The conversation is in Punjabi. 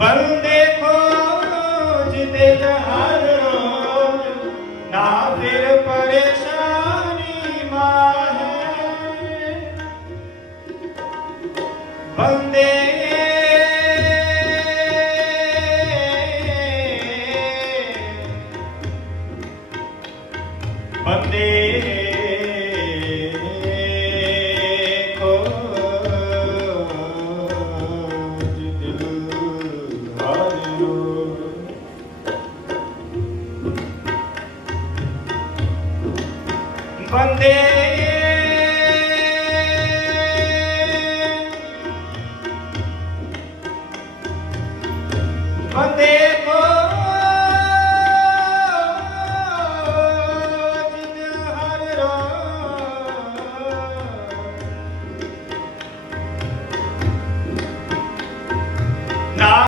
ਬੰਦੇ ਖੋਜ ਦਿਲ ਹਰ ਨਾ ਫਿਰ ਪਰੇਸ਼ਾਨੀ ਮਾਹੇ। ਬੰਦੇ ਬੰਦੇ ਬੰਦੇ ਬੰਦੇ